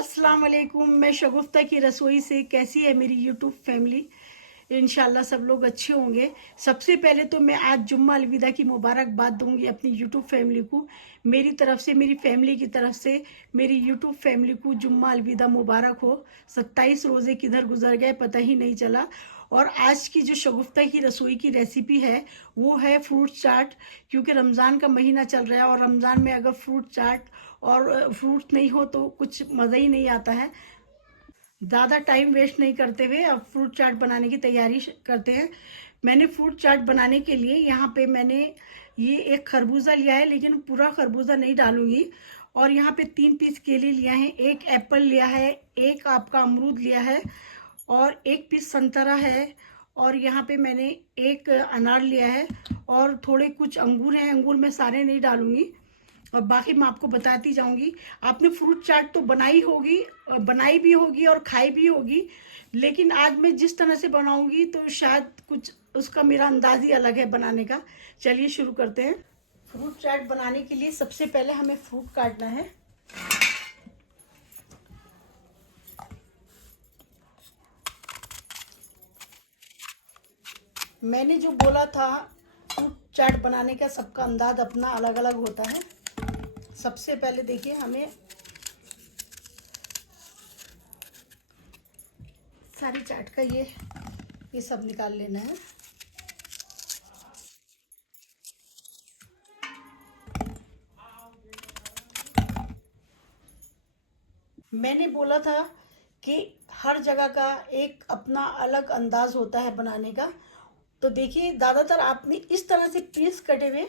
अस्सलाम वालेकुम। मैं शगुफ्ता की रसोई से। कैसी है मेरी यूट्यूब फैमिली? इंशाल्लाह सब लोग अच्छे होंगे। सबसे पहले तो मैं आज जुम्मा अलविदा की मुबारकबाद दूंगी अपनी यूट्यूब फैमिली को। मेरी तरफ से, मेरी फैमिली की तरफ से मेरी यूट्यूब फैमिली को जुम्मा अलविदा मुबारक हो। 27 रोज़े किधर गुजर गए पता ही नहीं चला। और आज की जो शगुफ्ता की रसोई की रेसिपी है वो है फ्रूट चाट। क्योंकि रमज़ान का महीना चल रहा है और रमज़ान में अगर फ्रूट चाट और फ्रूट नहीं हो तो कुछ मज़ा ही नहीं आता है। ज़्यादा टाइम वेस्ट नहीं करते हुए अब फ्रूट चाट बनाने की तैयारी करते हैं। मैंने फ्रूट चाट बनाने के लिए यहाँ पे मैंने ये एक खरबूजा लिया है, लेकिन पूरा खरबूजा नहीं डालूंगी। और यहाँ पे 3 पीस केले लिया है, एक एप्पल लिया है, एक आपका अमरूद लिया है और एक पीस संतरा है। और यहाँ पे मैंने एक अनार लिया है और थोड़े कुछ अंगूर हैं। अंगूर मैं सारे नहीं डालूंगी और बाकी मैं आपको बताती जाऊंगी। आपने फ्रूट चाट तो बनाई होगी, बनाई भी होगी और खाई भी होगी, लेकिन आज मैं जिस तरह से बनाऊंगी तो शायद कुछ उसका मेरा अंदाज ही अलग है बनाने का। चलिए शुरू करते हैं। फ्रूट चाट बनाने के लिए सबसे पहले हमें फ्रूट काटना है। मैंने जो बोला था फ्रूट चाट बनाने का सबका अंदाज अपना अलग अलग होता है। सबसे पहले देखिए हमें सारी चाट का ये सब निकाल लेना है। मैंने बोला था कि हर जगह का एक अपना अलग अंदाज होता है बनाने का। तो देखिए ज़्यादातर आपने इस तरह से पीस कटे हुए,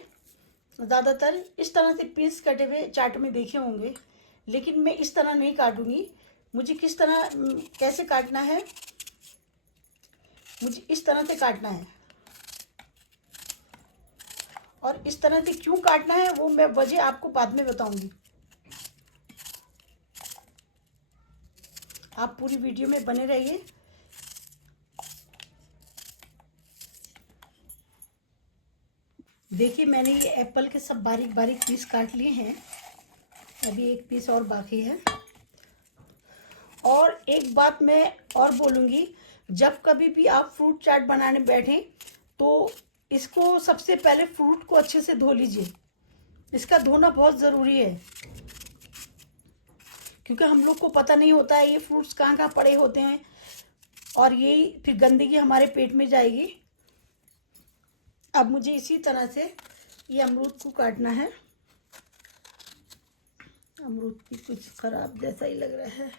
ज़्यादातर इस तरह से पीस कटे हुए चाट में देखे होंगे, लेकिन मैं इस तरह नहीं काटूंगी। मुझे किस तरह कैसे काटना है, मुझे इस तरह से काटना है। और इस तरह से क्यों काटना है वो मैं वजह आपको बाद में बताऊंगी। आप पूरी वीडियो में बने रहिए। देखिए मैंने ये एप्पल के सब बारीक बारीक पीस काट लिए हैं। अभी एक पीस और बाकी है। और एक बात मैं और बोलूँगी, जब कभी भी आप फ्रूट चाट बनाने बैठें तो इसको सबसे पहले फ्रूट को अच्छे से धो लीजिए। इसका धोना बहुत ज़रूरी है, क्योंकि हम लोग को पता नहीं होता है ये फ्रूट्स कहाँ कहाँ पड़े होते हैं और यही फिर गंदगी हमारे पेट में जाएगी। अब मुझे इसी तरह से ये अमरूद को काटना है। अमरूद की कुछ खराब जैसा ही लग रहा है।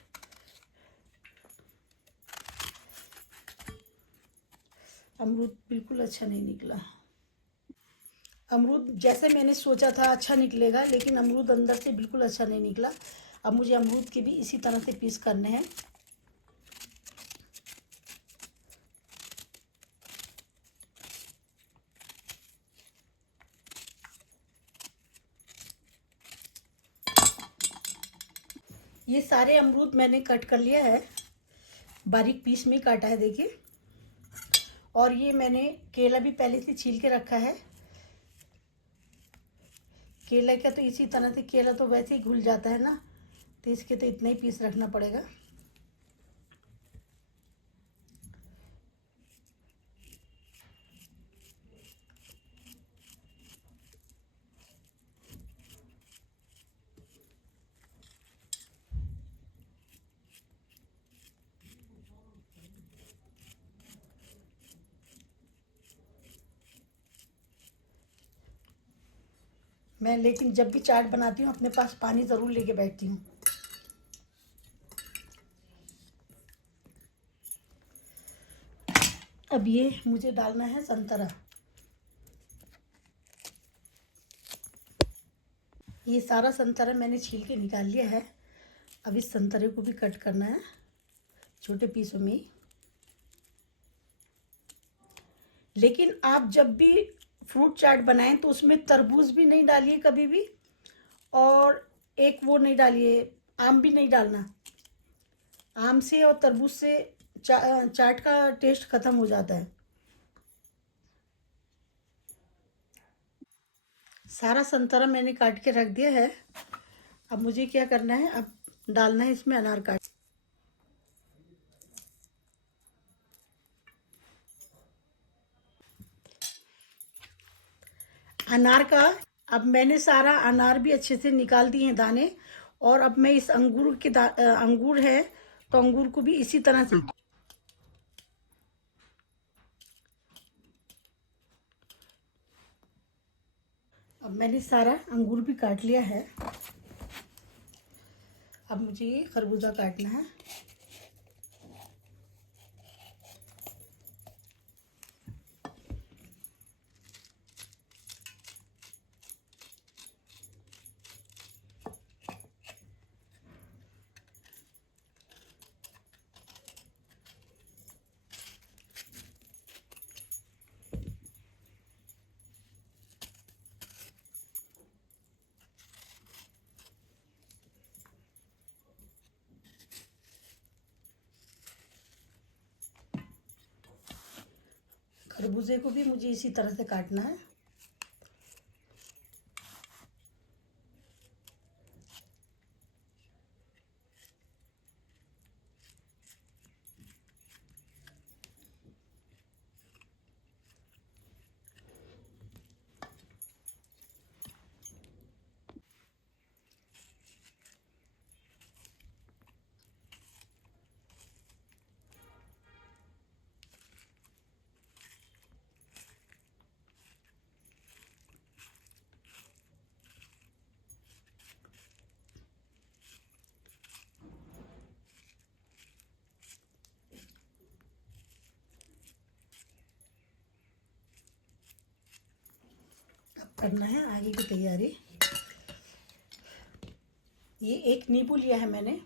अमरूद बिल्कुल अच्छा नहीं निकला। अमरूद जैसे मैंने सोचा था अच्छा निकलेगा, लेकिन अमरूद अंदर से बिल्कुल अच्छा नहीं निकला। अब मुझे अमरूद के भी इसी तरह से पीस करने हैं। ये सारे अमरूद मैंने कट कर लिया है, बारीक पीस में काटा है देखिए। और ये मैंने केला भी पहले से छील के रखा है। केला का तो इसी तरह से, केला तो वैसे ही घुल जाता है ना, तो इसके तो इतना ही पीस रखना पड़ेगा। मैं लेकिन जब भी चाट बनाती हूँ अपने पास पानी ज़रूर लेके बैठती हूँ। अब ये मुझे डालना है संतरा। ये सारा संतरा मैंने छील के निकाल लिया है। अब इस संतरे को भी कट करना है छोटे पीसों में। लेकिन आप जब भी फ्रूट चाट बनाएं तो उसमें तरबूज भी नहीं डालिए कभी भी, और एक वो नहीं डालिए, आम भी नहीं डालना। आम से और तरबूज से चाट का टेस्ट ख़त्म हो जाता है। सारा संतरा मैंने काट के रख दिया है। अब मुझे क्या करना है, अब डालना है इसमें अनार काट। अनार का अब मैंने सारा अनार भी अच्छे से निकाल दिए हैं दाने। और अब मैं इस अंगूर के अंगूर है तो अंगूर को भी इसी तरह से अब मैंने सारा अंगूर भी काट लिया है। अब मुझे ये खरबूजा काटना है। खरबूजे को भी मुझे इसी तरह से काटना है। करना है आगे की तैयारी। ये एक नींबू लिया है मैंने।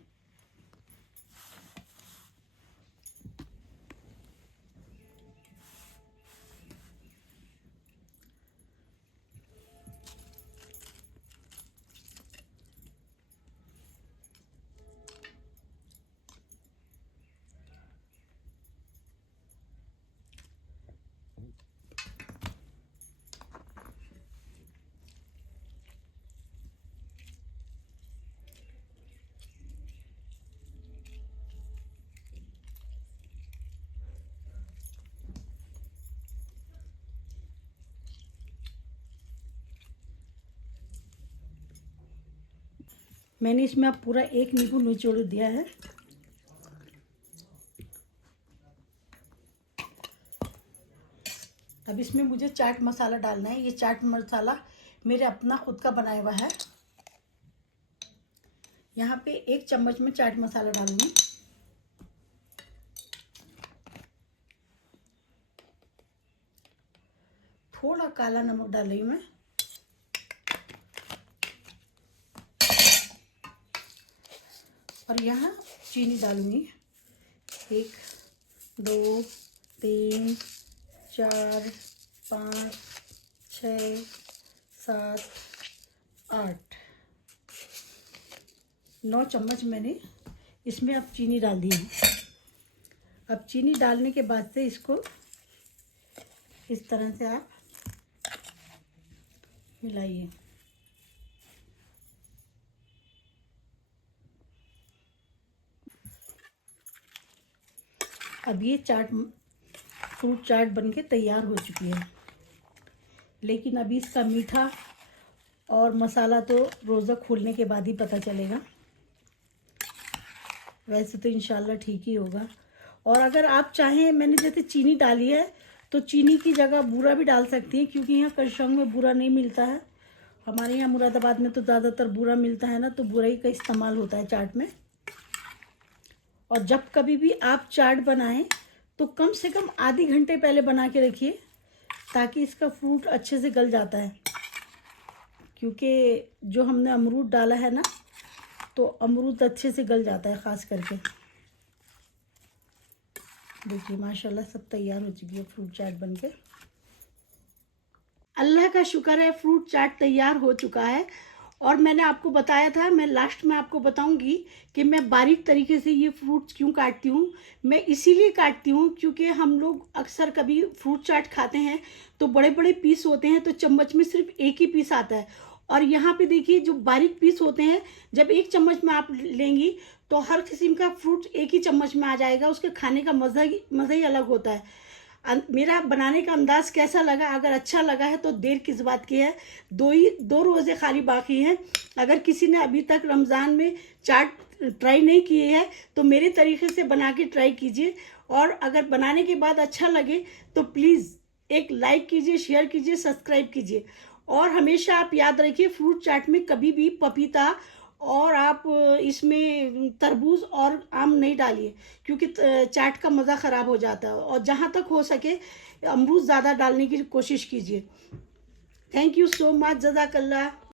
मैंने इसमें अब पूरा एक नींबू निचोड़ दिया है। अब इसमें मुझे चाट मसाला डालना है। ये चाट मसाला मेरे अपना खुद का बनाया हुआ है। यहाँ पे 1 चम्मच में चाट मसाला डालूंगी। थोड़ा काला नमक डाल रही हूँ मैं। और यहाँ चीनी डालूंगी 1 2 3 4 5 6 7 8 9 चम्मच मैंने इसमें अब चीनी डाल दी है। अब चीनी डालने के बाद से इसको इस तरह से आप मिलाइए। अब ये फ्रूट चाट बनके तैयार हो चुकी है। लेकिन अभी इसका मीठा और मसाला तो रोज़ा खोलने के बाद ही पता चलेगा। वैसे तो इंशाल्लाह ठीक ही होगा। और अगर आप चाहें, मैंने जैसे चीनी डाली है तो चीनी की जगह बूरा भी डाल सकती हैं, क्योंकि यहाँ करशंग में बूरा नहीं मिलता है। हमारे यहाँ मुरादाबाद में तो ज़्यादातर बूरा मिलता है ना, तो बूरा ही का इस्तेमाल होता है चाट में। और जब कभी भी आप चाट बनाएं तो कम से कम आधे घंटे पहले बना के रखिए, ताकि इसका फ्रूट अच्छे से गल जाता है। क्योंकि जो हमने अमरूद डाला है ना, तो अमरूद अच्छे से गल जाता है ख़ास करके। देखिए माशाल्लाह सब तैयार हो चुकी है फ्रूट चाट बनके। अल्लाह का शुक्र है, फ्रूट चाट तैयार हो चुका है। और मैंने आपको बताया था, मैं लास्ट में आपको बताऊंगी कि मैं बारीक तरीके से ये फ्रूट्स क्यों काटती हूँ। मैं इसीलिए काटती हूँ क्योंकि हम लोग अक्सर कभी फ्रूट चाट खाते हैं तो बड़े बड़े पीस होते हैं, तो चम्मच में सिर्फ एक ही पीस आता है। और यहाँ पे देखिए जो बारीक पीस होते हैं, जब एक चम्मच में आप लेंगी तो हर किस्म का फ्रूट एक ही चम्मच में आ जाएगा, उसके खाने का मज़ा ही अलग होता है। मेरा बनाने का अंदाज़ कैसा लगा? अगर अच्छा लगा है तो देर किस बात की है, दो रोज़े खाली बाकी हैं। अगर किसी ने अभी तक रमज़ान में चाट ट्राई नहीं किए है तो मेरे तरीके से बना के ट्राई कीजिए, और अगर बनाने के बाद अच्छा लगे तो प्लीज़ एक लाइक कीजिए, शेयर कीजिए, सब्सक्राइब कीजिए। और हमेशा आप याद रखिए, फ्रूट चाट में कभी भी पपीता और आप इसमें तरबूज और आम नहीं डालिए, क्योंकि चाट का मज़ा ख़राब हो जाता है। और जहाँ तक हो सके अमरूद ज़्यादा डालने की कोशिश कीजिए। थैंक यू सो मच, जज़ाकल्लाह।